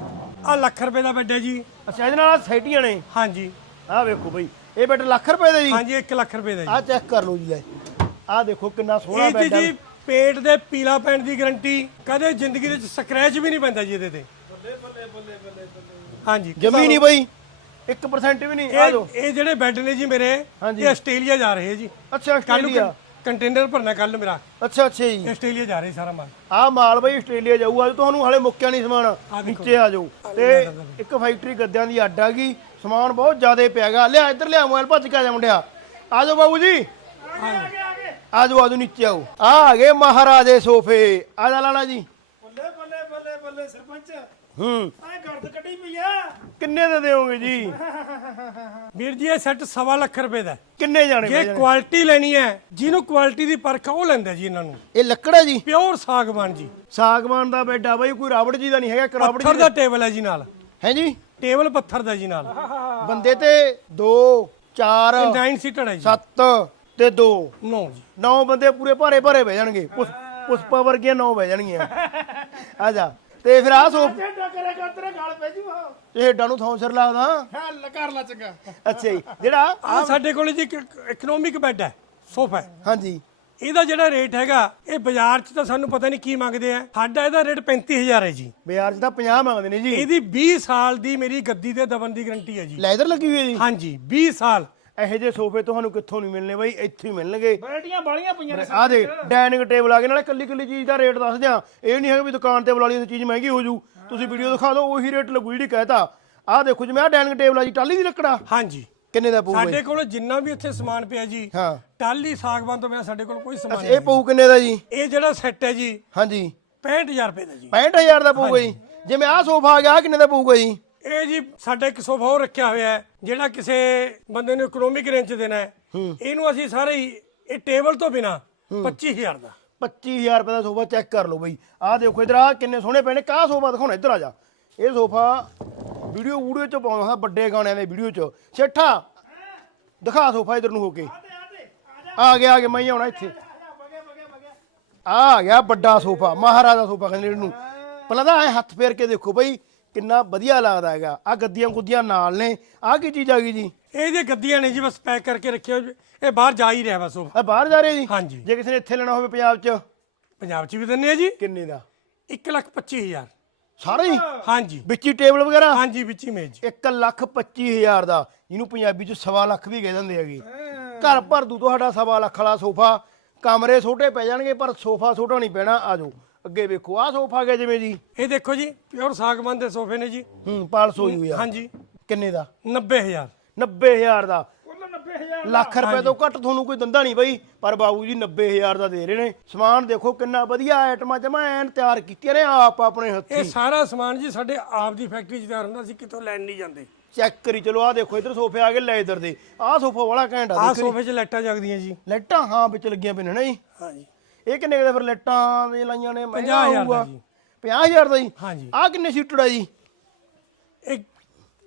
ਆ ਲੱਖ ਰੁਪਏ ਦਾ ਬੈੱਡ ਹੈ ਜੀ। ਅੱਛਾ ਇਹਦੇ ਨਾਲ ਸੈਟੀਆਂ ਨੇ? ਹਾਂਜੀ। ਆਹ ਵੇਖੋ ਬਈ ਇਹ ਬੈੱਡ ਲੱਖ ਰੁਪਏ ਦਾ ਜੀ? ਹਾਂਜੀ 1 ਲੱਖ ਰੁਪਏ ਦਾ ਜੀ। ਆਹ ਚੈੱਕ ਕਰ ਲਓ ਜੀ ਲੈ। ਆਹ ਦੇਖੋ ਕਿੰਨਾ ਸੋਹਣਾ ਇਹ 'ਚ ਬੈੱਡ ਜੀ ਪੇਟ ਦੇ ਪੀਲਾ ਪੈਣ ਦੀ ਗਾਰੰਟੀ ਕਦੇ ਜ਼ਿੰਦਗੀ ਦੇ ਵਿੱਚ ਸਕ੍ਰੈਚ ਵੀ ਨਹੀਂ ਪੈਂਦਾ ਜੀ ਇਹਦੇ ਤੇ। ਹਾਂਜੀ। ਜਮੀ ਨਹੀਂ ਬਈ। 1% ਵੀ ਨਹੀਂ ਆ ਇਹ ਜੋ ਇਹ ਜਿਹੜੇ ਬੈੱਡ ਨੇ ਜੀ ਮੇਰੇ ਹਾਂਜੀ। ਇਹ ਆਸਟ੍ਰੇਲੀਆ ਜਾ ਰਹੇ ਜੀ। ਅੱਛਾ ਕੱਲ ਆਸਟ੍ਰੇਲੀਆ। ਕੰਟੇਨਰ ਭਰਨਾ ਕੱਲ ਮੇਰਾ। ਅੱਛਾ ਅੱਛਾ ਜੀ। ਆਸਟ੍ਰੇਲੀਆ ਜਾ ਰਹੇ ਸਾਰਾ ਮਾਲ। ਆਹ ਮਾਲ ਬਈ ਆਸਟ੍ਰੇਲੀਆ ਜਾਊ ਅੱਜ ਤੁਹਾਨੂੰ ਹਲੇ ਮੁੱਕਿਆ ਨਹੀਂ ਸਮਾਨ। ਨੀਚੇ ਆ ਜਾਓ। ਤੇ ਇੱਕ ਫੈਕਟਰੀ ਗੱਦਿਆਂ ਦੀ ਅੱਡ ਆ ਗਈ। ਸਮਾਨ ਬਹੁਤ ਜ਼ਿਆਦਾ ਪਿਆਗਾ ਲਿਆ ਇੱਧਰ ਲਿਆ ਮੋਬਾਈਲ ਭੱਜ ਕੇ ਆ ਜਾ ਮੁੰਡਿਆ। ਆ ਜਾਓ ਬਾਬੂ ਜੀ। ਆ ਜਾਓ ਆ ਜਾਓ ਨੀਚੇ ਆਓ। ਆ ਆ ਗਏ ਮਹਾਰਾਜੇ ਸੋਫੇ। ਆ ਜਾ ਲਾਲਾ ਜੀ। ਬੱਲੇ ਬੱਲੇ ਬੱਲੇ ਬੱਲੇ ਸਰਪੰਚ। ਹੂੰ। ਐ ਗਰਦ ਕੱਢੀ ਪਈ ਆ। ਕਿੰਨੇ ਦੇ ਦਿਓਗੇ ਜੀ? ਵੀਰ ਜੀ ਇਹ ਸੈੱਟ ਸਵਾ ਲੱਖ ਰੁਪਏ ਦਾ ਹੈ। ਕਿੰਨੇ ਜਾਣੇ ਜੇ ਕੁਆਲਿਟੀ ਲੈਣੀ ਹੈ ਜਿਹਨੂੰ ਕੁਆਲਿਟੀ ਦੀ ਪਰਖ ਆ, ਉਹ ਲੈਂਦਾ ਜੀ ਇਹਨਾਂ ਨੂੰ। ਇਹ ਲੱਕੜ ਹੈ ਜੀ? ਪਿਓਰ ਸਾਗਵਾਨ ਜੀ। ਸਾਗਵਾਨ ਦਾ ਬੈੱਡ ਆ ਬਈ ਕੋਈ ਰਾਵੜ ਜੀ ਦਾ ਨਹੀਂ ਹੈਗਾ ਕਰਾਵੜ ਪੱਥਰ ਜੀ ਦਾ। ਟੇਬਲ ਹੈ ਜੀ ਨਾਲ। ਹੈ ਜੀ? ਟੇਬਲ ਪੱਥਰ ਦਾ ਜੀ ਨਾਲ। ਬੰਦੇ ਤੇ 2 4 9 ਸੀਟਰ ਹੈ ਜੀ। 7 ਤੇ 2 ਨੋ ਜੀ। ਨੌ ਬੰਦੇ ਪੂਰੇ ਭਾਰੇ ਭਾਰੇ ਬਹਿ ਜਾਣਗੇ। ਪੁਸ ਪੁਸ਼ਪਾ ਵਰਗੀਆਂ ਨੌ ਬਹਿ ਜਾਣਗੀਆਂ। ਆ ਜਾ। ਤੇ ਫਿਰ ਆ ਸੋਫ ਢੇਡਾ ਕਰਿਆ ਕਰ ਤੇਰੇ ਗਾਲ ਪੈ ਜੂ ਹਾਂ ਇਹ ਹੇਡਾਂ ਨੂੰ ਥੌਂ ਸਿਰ ਲਾਦਾ। ਹਾਂ ਕਰ ਲਾ ਚੰਗਾ। ਅੱਛਾ ਜੀ ਜਿਹੜਾ ਆ ਸਾਡੇ ਕੋਲ ਜੀ ਇਕਨੋਮਿਕ ਬੈੱਡ ਹੈ ਸੋਫਾ ਹੈ। ਹਾਂਜੀ। ਇਹਦਾ ਜਿਹੜਾ ਰੇਟ ਹੈਗਾ ਇਹ ਬਾਜ਼ਾਰ 'ਚ ਤਾਂ ਸਾਨੂੰ ਪਤਾ ਨਹੀਂ ਕੀ ਮੰਗਦੇ ਆ। ਸਾਡਾ ਇਹਦਾ ਰੇਟ 35000 ਹੈ ਜੀ। ਬਾਜ਼ਾਰ 'ਚ ਤਾਂ 50 ਮੰਗਦੇ ਨੇ ਜੀ। ਇਹਦੀ 20 ਸਾਲ ਦੀ ਮੇਰੀ ਗੱਦੀ ਤੇ ਦਬਨ ਦੀ ਗਾਰੰਟੀ ਹੈ ਜੀ। ਲੈਦਰ ਲੱਗੀ ਹੋਈ ਹੈ ਜੀ? ਹਾਂਜੀ 20 ਸਾਲ। ਇਹੋ ਜਿਹੇ ਸੋਫੇ ਤੁਹਾਨੂੰ ਕਿੱਥੋਂ ਨਹੀਂ ਮਿਲਣੇ ਬਈ? ਇੱਥੇ ਹੀ ਮਿਲਣਗੇ। ਬੈਟੀਆਂ ਬਾਲੀਆਂ ਪਈਆਂ ਨੇ ਆ ਦੇ ਡਾਈਨਿੰਗ ਟੇਬਲ ਆ ਗਏ ਨਾਲੇ ਕੱਲੀ ਕੱਲੀ ਚੀਜ਼ ਦਾ ਰੇਟ ਦੱਸ ਦਿਆਂ। ਇਹ ਨਹੀਂ ਹੈਗਾ ਵੀ ਦੁਕਾਨ ਤੇ ਬੁਲਾ ਲਈ ਤਾਂ ਚੀਜ਼ ਮਹਿੰਗੀ ਹੋ ਜੂ। ਤੁਸੀਂ ਵੀਡੀਓ ਦਿਖਾ ਦਿਓ ਉਹੀ ਰੇਟ ਲੱਗੂ ਜਿਹੜੀ ਕਹਿਤਾ। ਆਹ ਦੇਖੋ ਜਿਵੇਂ ਆ ਡਾਈਨਿੰਗ ਟੇਬਲ ਆ ਜੀ ਟਾਲੀ ਦੀ ਲੱਕੜਾ ਹਾਂਜੀ। ਕਿੰਨੇ ਦਾ ਪਊਗਾ ਸਾਡੇ ਕੋਲ ਜਿੰਨਾ ਵੀ ਇੱਥੇ ਸਮਾਨ ਪਿਆ ਜੀ ਹਾਂ। ਟਾਲੀ ਸਾਗਵਾਨ ਤੋਂ ਬਿਨਾਂ ਸਾਡੇ ਕੋਲ ਕੋਈ ਸਮਾਨ ਇਹ ਪਊ ਕਿੰਨੇ ਦਾ ਜੀ? ਇਹ ਜਿਹੜਾ ਸੈੱਟ ਹੈ ਜੀ ਹਾਂਜੀ। 65000 ਰੁਪਏ ਦਾ ਜੀ। 65000 ਦਾ ਪਊਗਾ ਜੀ। ਜਿਵੇਂ ਆਹ ਸੋਫਾ ਆ ਗਿਆ ਆਹ ਕਿੰਨੇ ਦਾ ਪਊਗਾ ਜੀ? ਇਹ ਜੀ ਸਾਡਾ ਇੱਕ ਸੋਫਾ ਹੋਰ ਰੱਖਿਆ ਹੋਇਆ ਹੈ ਜਿਹੜਾ ਕਿਸੇ ਬੰਦੇ ਨੂੰ ਇਕਨੋਮਿਕ ਰੇਂਜ ਦੇਣਾ ਹੈ। ਇਹਨੂੰ ਅਸੀਂ ਸਾਰੇ ਹੀ ਇਹ ਟੇਬਲ ਤੋਂ ਬਿਨਾ 25000 ਦਾ। 25000 ਰੁਪਏ ਦਾ ਸੋਫਾ ਚੈੱਕ ਕਰ ਲਓ ਬਈ। ਆਹ ਦੇਖੋ ਇਧਰ ਆ ਕਿੰਨੇ ਸੋਹਣੇ ਪਏ ਨੇ। ਕਾਹ ਸੋਫਾ ਦਿਖਾਉਣਾ ਇੱਧਰ ਆ ਜਾ। ਇਹ ਸੋਫਾ ਵੀਡੀਓ ਵੀਡੀਓ ਚ ਪਾਉਂਦਾ ਹਾਂ ਵੱਡੇ ਗਾਣਿਆਂ ਦੇ ਵੀਡੀਓ ਚ। ਸੇਠਾ ਦਿਖਾ ਸੋਫਾ ਇਧਰ ਨੂੰ ਹੋ ਕੇ। ਆ ਗਿਆ ਆ ਗਿਆ ਮੈਂ ਹੀ ਆਉਣਾ ਇੱਥੇ। ਆ ਆ ਗਿਆ ਵੱਡਾ ਸੋਫਾ ਮਹਾਰਾਜਾ ਸੋਫਾ ਕਹਿੰਦੇ ਇਹਨੂੰ। ਪਹਿਲਾਂ ਤਾਂ ਐ ਹੱਥ ਫੇਰ ਕੇ ਦੇਖੋ ਬਈ। ਕਿੰਨਾ ਵਧੀਆ ਲੱਗਦਾ ਹੈਗਾ। ਆ ਗੱਦੀਆਂ ਗੁੱਦੀਆਂ ਨਾਲ ਨੇ। ਆ ਕੀ ਚੀਜ਼ ਆ ਗਈ ਜੀ? ਇਹ ਜੇ ਗੱਦੀਆਂ ਨੇ ਜੀ ਬਸ ਪੈਕ ਕਰਕੇ ਰੱਖਿਓ ਇਹ ਬਾਹਰ ਜਾ ਹੀ ਰਿਹਾ ਬਸ ਉਹ। ਆ ਬਾਹਰ ਜਾ ਰਹੇ ਜੀ? ਹਾਂਜੀ। ਜੇ ਕਿਸੇ ਨੇ ਇੱਥੇ ਲੈਣਾ ਹੋਵੇ ਪੰਜਾਬ ਚ? ਪੰਜਾਬ 'ਚ ਵੀ ਦਿੰਨੇ ਆ ਜੀ। ਕਿੰਨੇ ਦਾ? 125000 ਸਾਰਾ ਹੀ? ਹਾਂਜੀ। ਵਿੱਚ ਹੀ ਟੇਬਲ ਵਗੈਰਾ? ਹਾਂਜੀ ਵਿੱਚ ਹੀ ਮੇਜ਼। 1 ਲੱਖ 25 ਹਜ਼ਾਰ ਦਾ। ਜਿਹਨੂੰ ਪੰਜਾਬੀ ਚ ਸਵਾ ਲੱਖ ਵੀ ਕਹਿ ਦਿੰਦੇ ਹੈਗੇ। ਘਰ ਭਰ ਦੂ ਤੁਹਾਡਾ ਸਵਾ ਲੱਖ ਵਾਲਾ ਸੋਫਾ। ਕਮਰੇ ਛੋਟੇ ਪੈ ਜਾਣਗੇ ਪਰ ਸੋਫਾ ਛੋਟਾ ਨਹੀਂ ਪੈਣਾ। ਆ ਜਾਓ। ਅੱਗੇ ਵੇਖੋ ਆਹ ਸੋਫਾ ਗਿਆ ਜਿਵੇਂ ਜੀ? ਇਹ ਦੇਖੋ ਜੀ ਪਿਓਰ ਸਾਗਵਾਨ ਦੇ ਸੋਫੇ ਨੇ ਜੀ। ਹੂੰ ਪਾਲਸ ਹੋਈ ਹੋਈ ਆ। ਹਾਂਜੀ। ਕਿੰਨੇ ਦਾ? 90000 90000 ਦਾ। ਕੁੱਲ 90000 ਲੱਖ ਰੁਪਏ ਤੋਂ ਘੱਟ ਤੁਹਾਨੂੰ ਕੋਈ ਦੰਦਾ ਨਹੀਂ ਬਈ ਪਰ ਬਾਬੂ ਜੀ 90000 ਦਾ ਦੇ ਰਹੇ ਨੇ। ਸਮਾਨ ਦੇਖੋ ਕਿੰਨਾ ਵਧੀਆ ਆਈਟਮਾਂ ਜਮਾ ਐਨ ਤਿਆਰ ਕੀਤੀਆਂ ਨੇ ਆਪ ਆਪਣੇ ਇਹ ਹੱਥੀਂ ਸਾਰਾ ਸਮਾਨ ਜੀ ਸਾਡੇ ਆਪ ਦੀ ਫੈਕਟਰੀ 'ਚ ਤਿਆਰ ਹੁੰਦਾ ਅਸੀਂ ਕਿਤੋਂ ਲੈਣ ਨਹੀਂ ਜਾਂਦੇ। ਚੈੱਕ ਕਰੀ ਚਲੋ ਆਹ ਦੇਖੋ ਇਧਰ ਸੋਫੇ ਆ ਗਏ ਲੈਦਰ ਦੇ। ਆਹ ਸੋਫਾ ਵਾਲਾ ਘੈਂਟ ਆ ਆਹ ਸੋਫੇ 'ਚ ਲਾਈਟਾਂ ਜਗਦੀਆਂ ਜੀ। ਲਾਈਟਾਂ ਹਾਂ ਵਿੱਚ ਲੱਗੀਆਂ ਪਈਆਂ ਨੇ ਨਾ ਜੀ ਹਾਂਜੀ। ਇਹ ਕਿੰਨੇ ਦੇ ਫਿਰ ਲੈਟਾਂ ਦੇ ਲਾਈਆਂ ਨੇ ਮਹਿੰਗਾ 50,000 ਦਾ ਹੋਊਗਾ। ਜੀ। 50000 ਦਾ ਜੀ? ਹਾਂਜੀ। ਆਹ ਕਿੰਨੇ ਸੀਟਡ ਆ ਜੀ? ਇਹ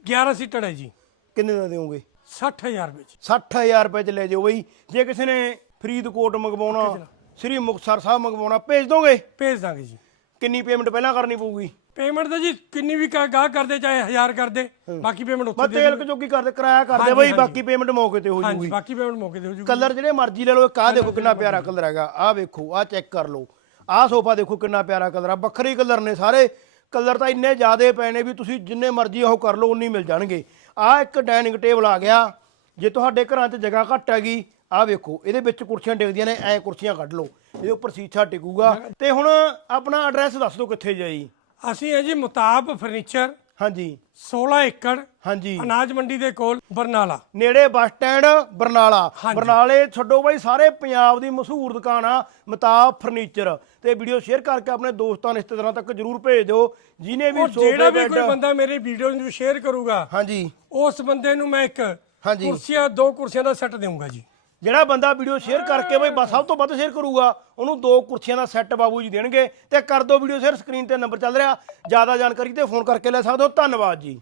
11 ਸੀਟਰ ਹੈ ਜੀ। ਕਿੰਨੇ ਦਾ ਦਿਓਗੇ? 60000 ਰੁਪਏ ਚ। 60000 ਰੁਪਏ ਚ ਲੈ ਜਾਓ ਬਈ। ਜੇ ਕਿਸੇ ਨੇ ਫਰੀਦਕੋਟ ਮੰਗਵਾਉਣਾ ਸ੍ਰੀ ਮੁਕਤਸਰ ਸਾਹਿਬ ਮੰਗਵਾਉਣਾ ਭੇਜ ਦੋਗੇ? ਭੇਜ ਦਾਂਗੇ ਜੀ। ਕਿੰਨੀ ਪੇਮੈਂਟ ਪਹਿਲਾਂ ਕਰਨੀ ਪਊਗੀ? ਪੇਮੈਂਟ ਤਾਂ ਜੀ ਕਿੰਨੀ ਵੀ ਕਾ- ਗਾਹਕ ਕਰਦੇ ਚਾਹੇ 1000 ਕਰਦੇ ਬਾਕੀ ਪੇਮੈਂਟ ਉੱਥੇ ਬਸ ਦੇ ਤੇਲ ਜੋਗੀ ਕਰਦੇ ਕਿਰਾਇਆ ਕਰਦੇ ਹਾਂਜੀ, ਬਈ ਹਾਂਜੀ। ਬਾਕੀ ਪੇਮੈਂਟ ਮੌਕੇ ਤੇ ਹੋ ਹਾਂਜੀ ਜੂਗੀ। ਬਾਕੀ ਪੇਮੈਂਟ ਮੌਕੇ ਤੇ ਹੋ ਜੂਗੀ। ਕਲਰ ਜਿਹੜੇ ਮਰਜ਼ੀ ਲੈ ਲਓ ਇੱਕ ਆਹ ਦੇਖੋ ਕਿੰਨਾ ਪਿਆਰਾ ਕਲਰ ਹੈਗਾ ਆਹ ਵੇਖੋ ਆਹ ਚੈੱਕ ਕਰ ਲਓ। ਆਹ ਸੋਫਾ ਦੇਖੋ ਕਿੰਨਾ ਪਿਆਰਾ ਕਲਰ ਆ ਵੱਖਰੇ ਕਲਰ ਨੇ ਸਾਰੇ। ਕਲਰ ਤਾਂ ਇੰਨੇ ਜ਼ਿਆਦੇ ਪਏ ਨੇ ਵੀ ਤੁਸੀਂ ਜਿੰਨੇ ਮਰਜ਼ੀ ਉਹ ਕਰ ਲਓ ਉਨੀ ਮਿਲ ਜਾਣਗੇ। ਆਹ ਇੱਕ ਡਾਈਨਿੰਗ ਟੇਬਲ ਆ ਗਿਆ ਜੇ ਤੁਹਾਡੇ ਘਰਾਂ 'ਚ ਜਗ੍ਹਾ ਘੱਟ ਹੈਗੀ ਆਹ ਵੇਖੋ ਇਹਦੇ ਵਿੱਚ ਕੁਰਸੀਆਂ ਟਿਕਦੀਆਂ ਨੇ ਐ ਕੁਰਸੀਆਂ ਕੱਢ ਲਓ ਇਹਦੇ ਉੱਪਰ ਸੀਸਾ ਟਿਕੂਗਾ ਤੇ ਹੁਣ ਆਪਣਾ ਐਡਰੈਸ ਦੱਸ ਦਿਓ ਕਿੱਥੇ ਜਾਈ। ਅਸੀਂ ਹੈ ਜੀ ਮੁਤਾਬ ਫਰਨੀਚਰ ਹਾਂਜੀ। 16 ਏਕੜ ਹਾਂਜੀ। ਅਨਾਜ ਮੰਡੀ ਦੇ ਕੋਲ ਬਰਨਾਲਾ। ਨੇੜੇ ਬੱਸ ਸਟੈਂਡ ਬਰਨਾਲਾ। ਹਾਂਜੀ। ਬਰਨਾਲੇ ਛੱਡੋ ਬਾਈ ਸਾਰੇ ਪੰਜਾਬ ਦੀ ਮਸ਼ਹੂਰ ਦੁਕਾਨ ਆ ਮਤਾਬ ਫਰਨੀਚਰ। ਤੇ ਵੀਡੀਓ ਸ਼ੇਅਰ ਕਰਕੇ ਆਪਣੇ ਦੋਸਤਾਂ ਰਿਸ਼ਤੇਦਾਰਾਂ ਤੱਕ ਜਰੂਰ ਭੇਜ ਦਿਓ ਜਿਨੇ ਵੀ ਉਹ ਜਿਹੜਾ ਸੋਫੇ ਵੀ ਕੋਈ ਬੈੱਡ ਬੰਦਾ ਮੇਰੀ ਵੀਡੀਓ ਨੂੰ ਸ਼ੇਅਰ ਕਰੂਗਾ ਹਾਂਜੀ। ਉਸ ਬੰਦੇ ਨੂੰ ਮੈਂ ਇੱਕ ਹਾਂਜੀ। ਕੁਰਸੀਆਂ ਦੋ ਕੁਰਸੀਆਂ ਦਾ ਸੈੱਟ ਦੇਵਾਂਗਾ ਜੀ। ਜਿਹੜਾ ਬੰਦਾ ਵੀਡੀਓ ਸ਼ੇਅਰ ਕਰਕੇ ਬਈ ਬਸ ਸਭ ਤੋਂ ਵੱਧ ਸ਼ੇਅਰ ਕਰੂਗਾ, ਉਹਨੂੰ ਦੋ ਕੁਰਸੀਆਂ ਦਾ ਸੈੱਟ ਬਾਬੂ ਜੀ ਦੇਣਗੇ ਤੇ ਕਰ ਦਿਓ ਵੀਡੀਓ ਸ਼ੇਅਰ ਸਕਰੀਨ ਤੇ ਨੰਬਰ ਚੱਲ ਰਿਹਾ। ਜ਼ਿਆਦਾ ਜਾਣਕਾਰੀ ਤੇ ਫੋਨ ਕਰਕੇ ਲੈ ਸਕਦੇ ਹੋ। ਧੰਨਵਾਦ ਜੀ।